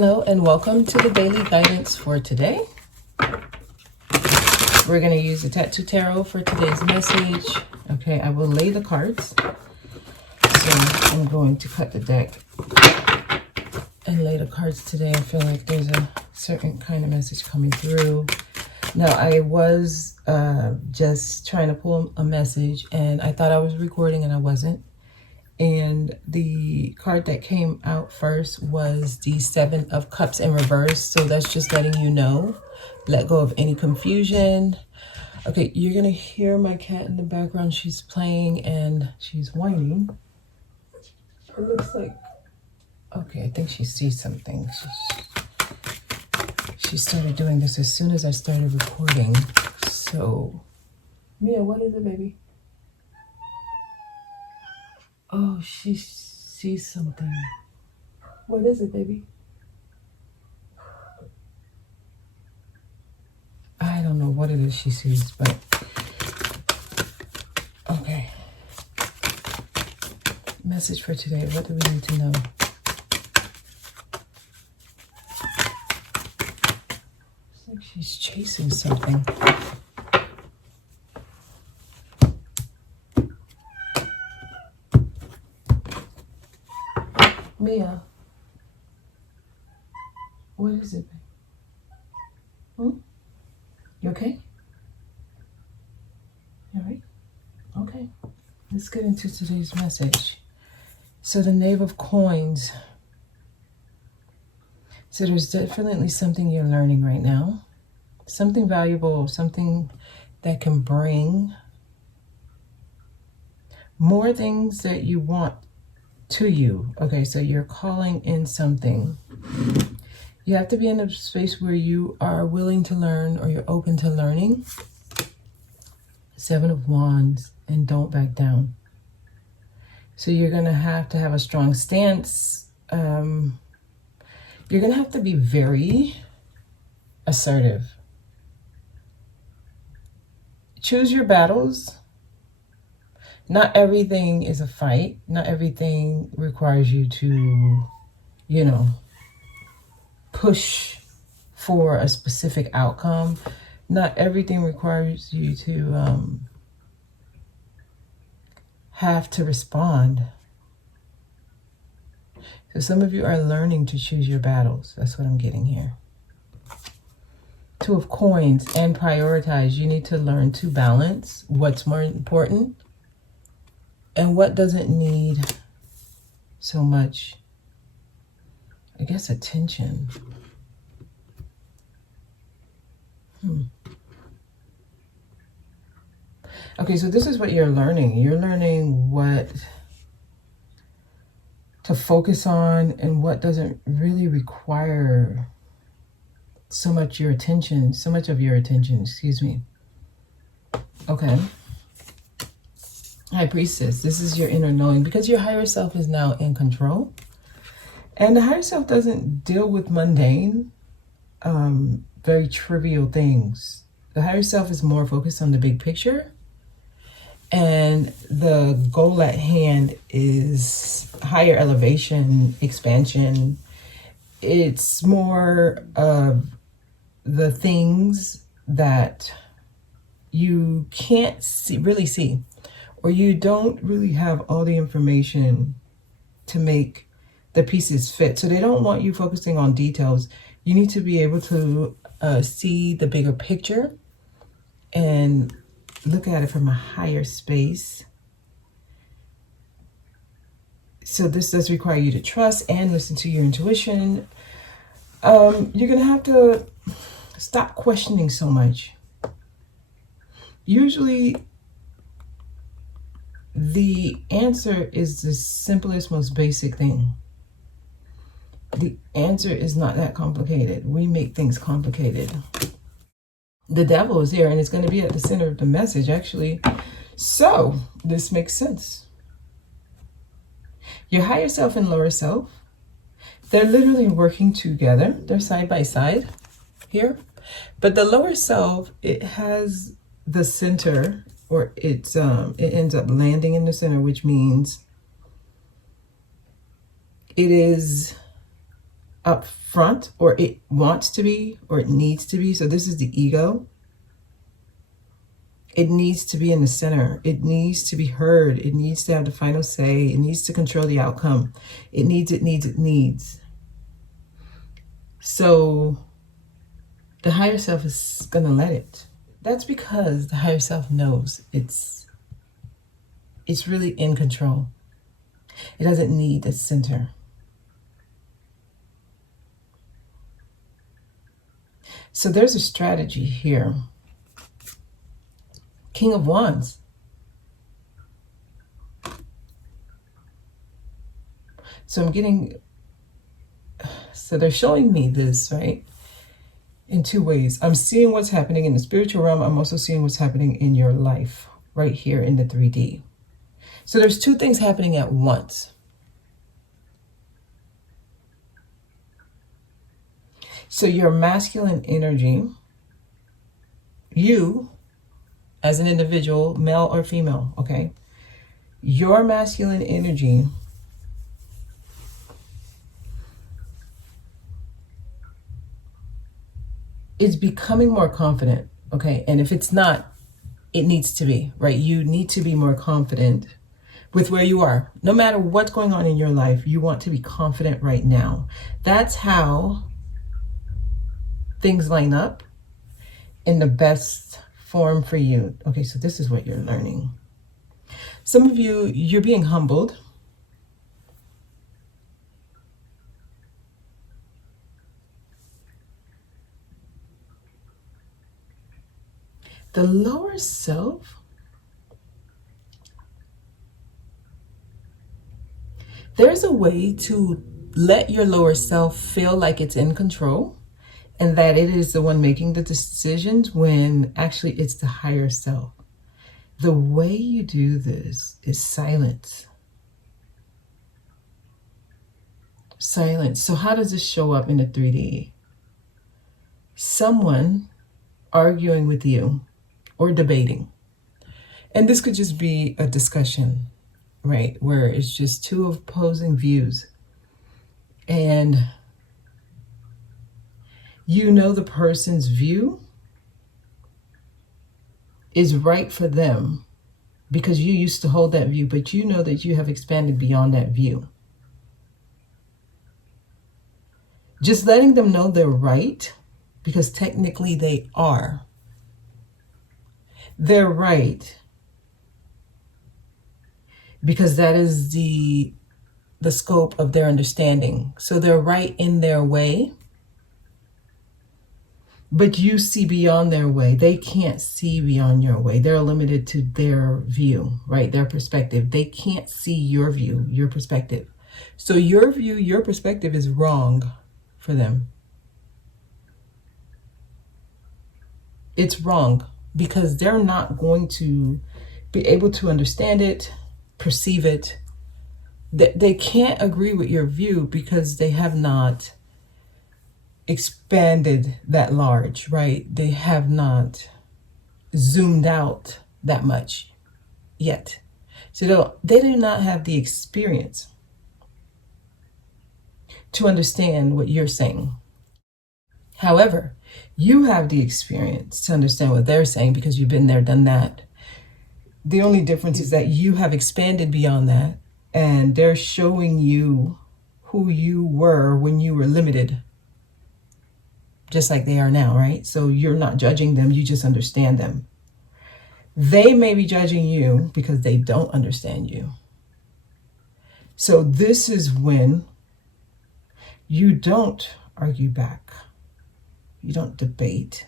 Hello and welcome to the daily guidance for today. We're going to use the Tattoo Tarot for today's message. Okay, I will lay the cards. So I'm going to cut the deck and lay the cards today. I feel like there's a certain kind of message coming through. Now, I was just trying to pull a message and I thought I was recording and I wasn't. And the card that came out first was the Seven of Cups in reverse. So that's just letting you know, let go of any confusion. Okay, you're going to hear my cat in the background. She's playing and she's whining. It looks like, okay, I think she sees something. She started doing this as soon as I started recording. So, Mia, what is it, baby? Oh, she sees something. What is it, baby? I don't know what it is she sees, but okay. Message for today. What do we need to know? It's like she's chasing something. Mia, what is it? You okay? You all right? Okay. Let's get into today's message. So the Knave of Coins. So there's definitely something you're learning right now. Something valuable, something that can bring more things that you want to you. Okay, so you're calling in something. You have to be in a space where you are willing to learn or you're open to learning. Seven of Wands, and don't back down. So you're going to have a strong stance. You're going to have to be very assertive. Choose your battles. Not everything is a fight. Not everything requires you to, push for a specific outcome. Not everything requires you to have to respond. So some of you are learning to choose your battles. That's what I'm getting here. Two of Coins, and prioritize. You need to learn to balance what's more important and what doesn't need so much, I guess, attention. Okay, so this is what you're learning. You're learning what to focus on and what doesn't really require so much of your attention, excuse me. Okay. High Priestess, this is your inner knowing, because your higher self is now in control. And the higher self doesn't deal with mundane, very trivial things. The higher self is more focused on the big picture. And the goal at hand is higher elevation, expansion. It's more of the things that you can't really see, or you don't really have all the information to make the pieces fit. So they don't want you focusing on details. You need to be able to see the bigger picture and look at it from a higher space. So this does require you to trust and listen to your intuition. You're going to have to stop questioning so much. Usually the answer is the simplest, most basic thing. The answer is not that complicated. We make things complicated. The devil is here, and it's going to be at the center of the message, actually. So this makes sense. Your higher self and lower self, they're literally working together. They're side by side here. But the lower self, it has the center, or it ends up landing in the center, which means it is up front, or it wants to be, or it needs to be. So this is the ego. It needs to be in the center. It needs to be heard. It needs to have the final say. It needs to control the outcome. It needs. So the higher self is going to let it. That's because the higher self knows it's really in control. It doesn't need a center. So there's a strategy here. King of Wands. So I'm getting, so they're showing me this, right? In two ways. I'm seeing what's happening in the spiritual realm. I'm also seeing what's happening in your life right here in the 3D. So there's two things happening at once. So your masculine energy, you as an individual, male or female, okay? Your masculine energy is becoming more confident, okay? And if it's not, it needs to be, right? You need to be more confident with where you are. No matter what's going on in your life, you want to be confident right now. That's how things line up in the best form for you. Okay, so this is what you're learning. Some of you, you're being humbled. The lower self, there's a way to let your lower self feel like it's in control and that it is the one making the decisions when actually it's the higher self. The way you do this is silence. Silence. So how does this show up in the 3D? Someone arguing with you or debating. And this could just be a discussion, right? Where it's just two opposing views. And you know the person's view is right for them because you used to hold that view, but you know that you have expanded beyond that view. Just letting them know they're right, because technically they are. They're right because that is the scope of their understanding. So they're right in their way, but you see beyond their way. They can't see beyond your way. They're limited to their view, right? Their perspective. They can't see your view, your perspective. So your view, your perspective is wrong for them. It's wrong because they're not going to be able to understand it, perceive it. They can't agree with your view because they have not expanded that large, right? They have not zoomed out that much yet. So they do not have the experience to understand what you're saying. However, you have the experience to understand what they're saying because you've been there, done that. The only difference is that you have expanded beyond that and they're showing you who you were when you were limited, just like they are now, right? So you're not judging them, you just understand them. They may be judging you because they don't understand you. So this is when you don't argue back. You don't debate.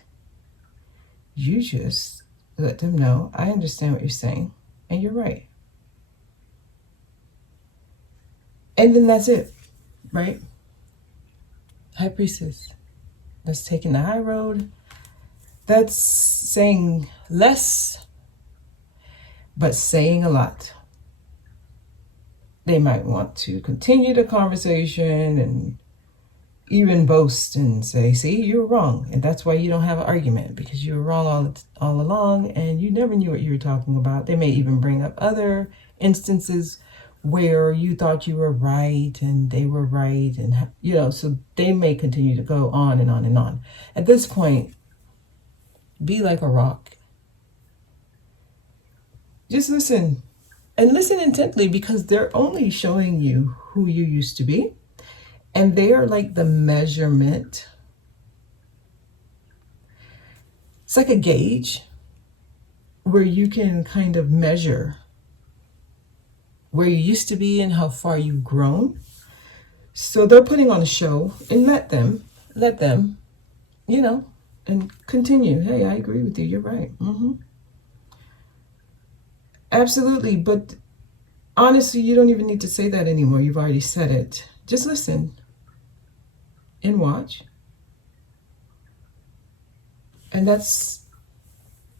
You just let them know, I understand what you're saying, and you're right. And then that's it, right? High Priestess. That's taking the high road. That's saying less, but saying a lot. They might want to continue the conversation and even boast and say, see, you're wrong. And that's why you don't have an argument, because you were wrong all along and you never knew what you were talking about. They may even bring up other instances where you thought you were right and they were right, and so they may continue to go on and on and on. At this point, be like a rock. Just listen, and listen intently, because they're only showing you who you used to be, and they are like the measurement. It's like a gauge where you can kind of measure where you used to be and how far you've grown. So they're putting on a show, and let them, and continue. Hey, I agree with you. You're right. Absolutely. But honestly, you don't even need to say that anymore. You've already said it. Just listen and watch. And that's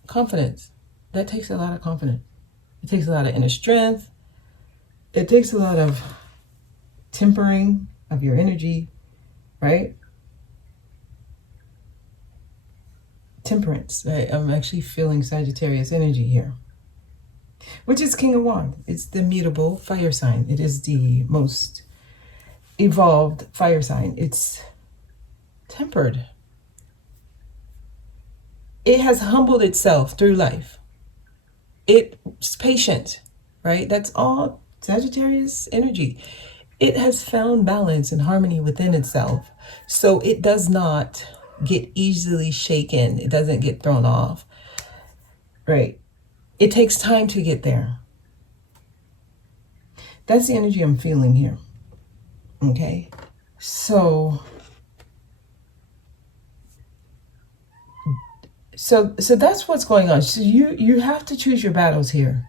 confidence. That takes a lot of confidence. It takes a lot of inner strength. It takes a lot of tempering of your energy, right? Temperance, right? I'm actually feeling Sagittarius energy here, which is King of Wands. It's the mutable fire sign. It is the most evolved fire sign. It's tempered. It has humbled itself through life. It's patient, right? That's all Sagittarius energy. It has found balance and harmony within itself. So it does not get easily shaken. It doesn't get thrown off, right? It takes time to get there. That's the energy I'm feeling here. Okay. So that's what's going on. So you have to choose your battles here.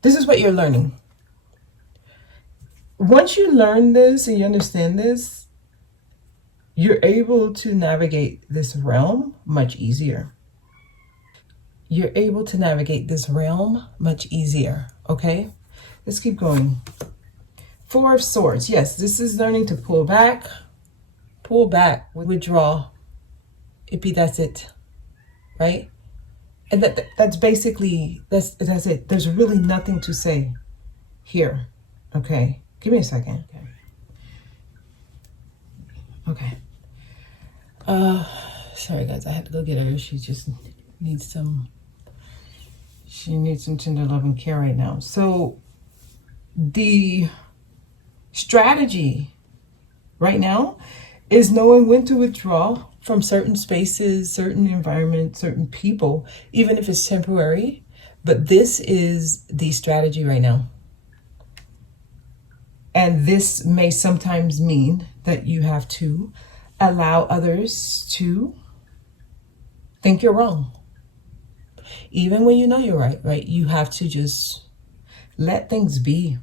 This is what you're learning. Once you learn this and you understand this, you're able to navigate this realm much easier. You're able to navigate this realm much easier. Okay, let's keep going. Four of Swords. Yes, this is learning to pull back, withdraw. That's it, right? And that's basically, that's it. There's really nothing to say here. Okay, give me a second. Okay. Sorry guys, I had to go get her. She just needs some tender love and care right now. So the strategy right now is knowing when to withdraw from certain spaces, certain environments, certain people, even if it's temporary. But this is the strategy right now. And this may sometimes mean that you have to allow others to think you're wrong. Even when you know you're right? You have to just let things be.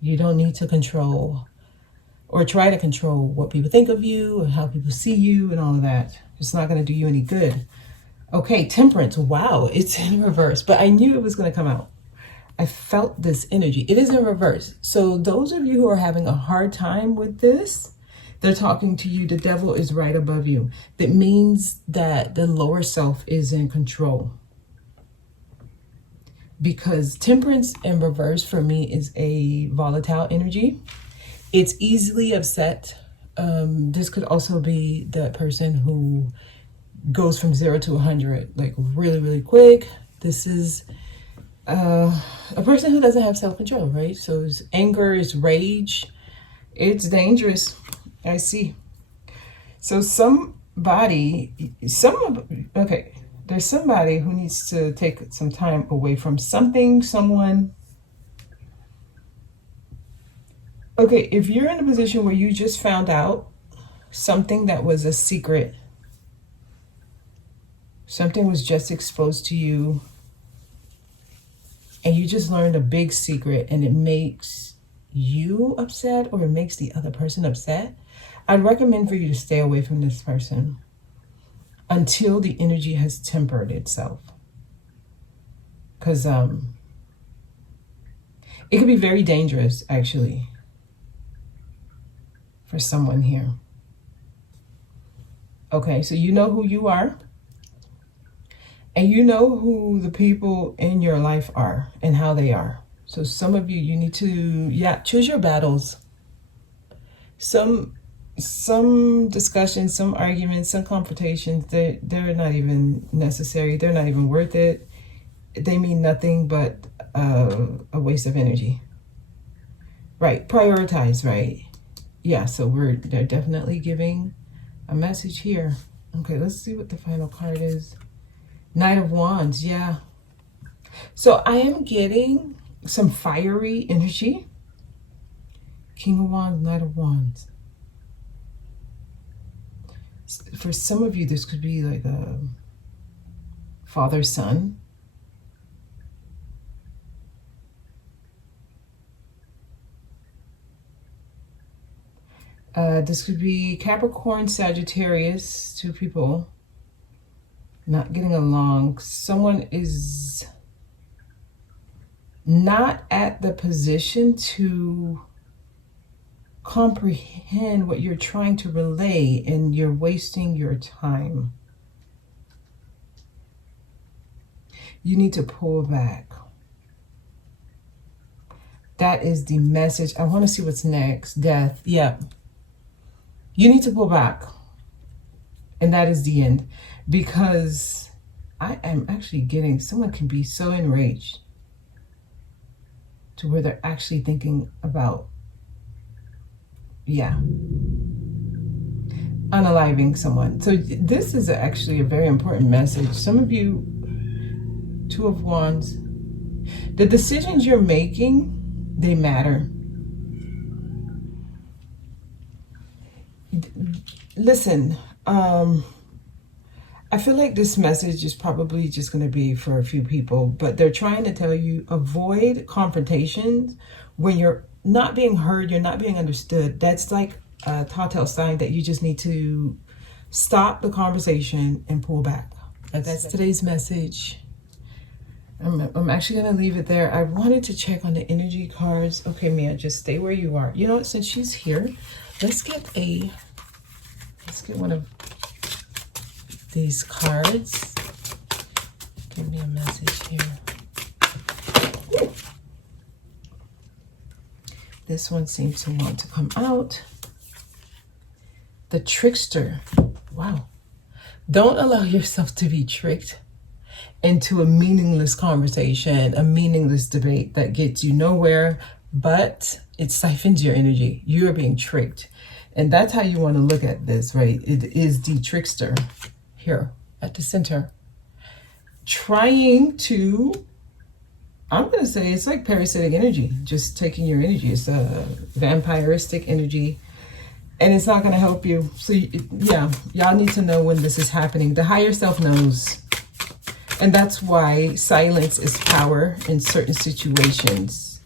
You don't need to control or try to control what people think of you or how people see you and all of that. It's not going to do you any good. Okay, Temperance. Wow, it's in reverse, but I knew it was going to come out. I felt this energy. It is in reverse. So those of you who are having a hard time with this, they're talking to you. The devil is right above you. That means that the lower self is in control. Because Temperance in reverse for me is a volatile energy. It's easily upset. This could also be that person who goes from 0 to 100 like really, really quick. This is a person who doesn't have self-control, right? So it's anger, it's rage. It's dangerous. I see. So there's somebody who needs to take some time away from something, someone. Okay, if you're in a position where you just found out something that was a secret, something was just exposed to you, and you just learned a big secret and it makes you upset or it makes the other person upset, I'd recommend for you to stay away from this person until the energy has tempered itself. Because it could be very dangerous, actually, for someone here. Okay, so you know who you are. And you know who the people in your life are and how they are. So some of you, you need to, choose your battles. Some discussions, some arguments, some confrontations, they're not even necessary. They're not even worth it. They mean nothing but a waste of energy. Right, prioritize, right? Yeah, so they're definitely giving a message here. Okay, let's see what the final card is. Knight of Wands, yeah. So I am getting some fiery energy. King of Wands, Knight of Wands. For some of you, this could be like a father-son. This could be Capricorn, Sagittarius, two people not getting along. Someone is not at the position to comprehend what you're trying to relay, and you're wasting your time. You need to pull back. That is the message. I want to see what's next. Death. Yeah. You need to pull back. And that is the end. Because I am actually getting, someone can be so enraged to where they're actually thinking about, unaliving someone. So this is actually a very important message. Some of you, Two of Wands, the decisions you're making, they matter. Listen, I feel like this message is probably just going to be for a few people, but they're trying to tell you, avoid confrontations when you're not being heard, you're not being understood. That's like a telltale sign that you just need to stop the conversation and pull back. That's today's message. I'm actually going to leave it there. I wanted to check on the energy cards. Okay, Mia, just stay where you are. You know what, since she's here, let's get one of these cards. Give me a message here. This one seems to want to come out. The trickster. Wow. Don't allow yourself to be tricked into a meaningless conversation, a meaningless debate that gets you nowhere, but it siphons your energy. You are being tricked. And that's how you want to look at this, right? It is the trickster here at the center, trying to, I'm going to say it's like parasitic energy, just taking your energy. It's a vampiristic energy, and it's not going to help you. So y'all need to know when this is happening. The higher self knows. And that's why silence is power in certain situations.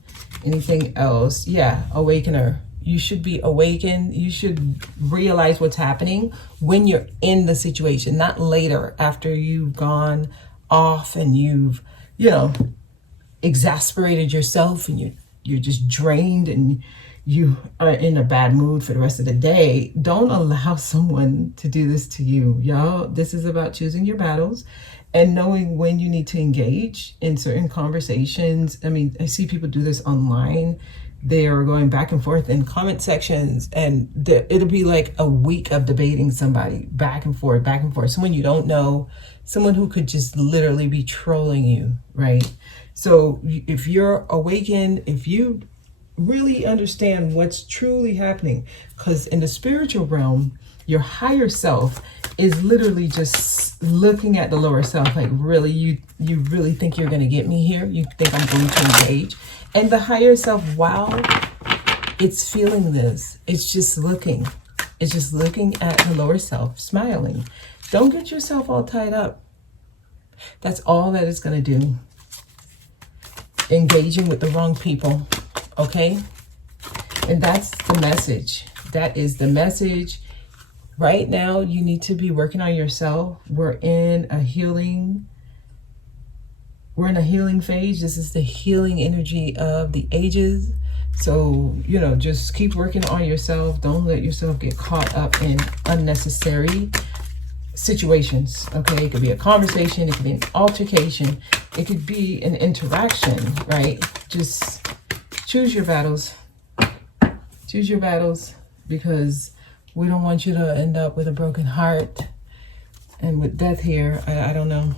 Anything else? Yeah, awakener. You should be awakened. You should realize what's happening when you're in the situation, not later after you've gone off and you've, exasperated yourself and you're just drained and you are in a bad mood for the rest of the day. Don't allow someone to do this to you, y'all. This is about choosing your battles and knowing when you need to engage in certain conversations. I mean, I see people do this online. They are going back and forth in comment sections, and it'll be like a week of debating somebody back and forth, someone you don't know, someone who could just literally be trolling you, right? So if you're awakened, if you really understand what's truly happening, because in the spiritual realm, your higher self is literally just looking at the lower self like, really, you really think you're going to get me here? You think I'm going to engage? And the higher self, while it's feeling this, it's just looking at the lower self, smiling. Don't get yourself all tied up. That's all that it's going to do. Engaging with the wrong people, okay? And that's the message. That is the message. Right now, you need to be working on yourself. We're in a healing phase. This is the healing energy of the ages. So, just keep working on yourself. Don't let yourself get caught up in unnecessary situations, okay? It could be a conversation, it could be an altercation, it could be an interaction, right? Just choose your battles. Choose your battles, because we don't want you to end up with a broken heart and with death here. I don't know.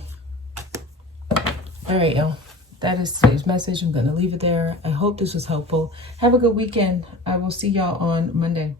All right, y'all. That is today's message. I'm going to leave it there. I hope this was helpful. Have a good weekend. I will see y'all on Monday.